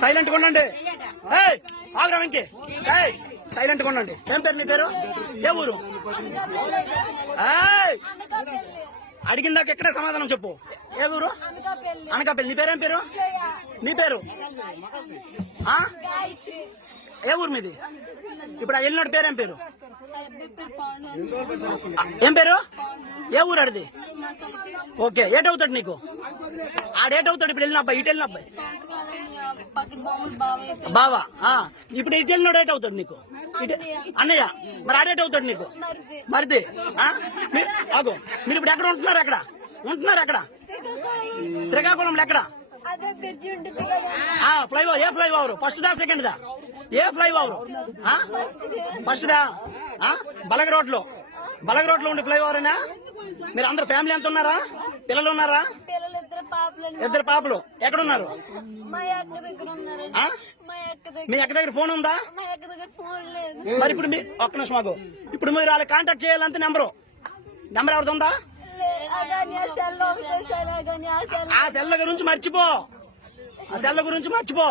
Silent కొండండి ఉండండి. ఏయ్, silent కొండండి ఏం పేరు నీ పేరు? ఏ ఊరు? ఏయ్, అడిగిన దాకా ఎక్కడే సమాధానం చెప్పు. ఏ ఊరు? అనకాపల్లి. నీ పేరేం పేరు? నీ పేరు? ఆ? ఏ ఊరు మీది? ఇప్పుడు ఆ వెళ్ళినోడి పేరేం పేరు? ఏం పేరు? ఏ ఊరు అడిది ఓకే ఏటవుతాడు నీకు? ఆడేటవుతాడు ఇప్పుడు వెళ్ళిన అబ్బాయి ఇటు వెళ్ళిన అబ్బాయి. బావా ఆ, ఇప్పుడు ఇటు వెళ్ళినోడు ఏటవుతాడు నీకు. అన్నయ్య మరి ఆడేటవుతాడు నీకు. మరిది మీరు మీరు ఇప్పుడు ఎక్కడ ఉంటున్నారు ఎక్కడ? ఉంటున్నారు ఎక్కడ? శ్రీకాకుళంలో ఎక్కడ? ఫ్లైఓవర్ ఏ ఫ్లైఓవర్? ఫస్ట్ దా సెకండ్ దా ఏ ఫ్లైఓవర్? ఫస్ట్ దా? బలగ రోడ్లో బలగ రోడ్లో ఉండే ఫ్లైఓవర్ అయినా మీరు అందరు ఫ్యామిలీ ఎంత ఉన్నారా? పిల్లలు ఉన్నారా? ఇద్దరు పాపలు ఇద్దరు పాపలు. ఎక్కడ ఉన్నారు మా అక్క దగ్గర. ఫోన్ ఉందా? మరి ఇప్పుడు మీ ఒక్క నిమిషం ఆగు. ఇప్పుడు మీరు వాళ్ళకి కాంటాక్ట్ చేయాలంటే నెంబరు. నెంబర్ ఎవరిది ఉందా? ఆ సెల్ల గురించి మర్చిపో. ఆ సెల్ల గురించి మర్చిపో.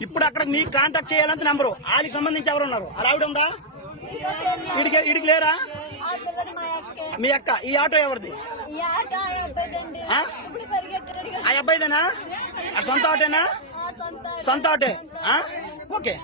ఇప్పుడు అక్కడ మీకు కాంటాక్ట్ చేయాలంటే నెంబరు. వాళ్ళకి సంబంధించి ఎవరు ఉన్నారు? అలా ఆవిడ ఉందా? ఇడికి ఇడికి లేరా? మా అక్కే. మీ అక్క. ఈ ఆటో ఎవరిది? ఆ అబ్బాయిదేనా? ఆ సొంత ఆటోనా? ఆ సొంత ఆటే. ఆ? ఓకే.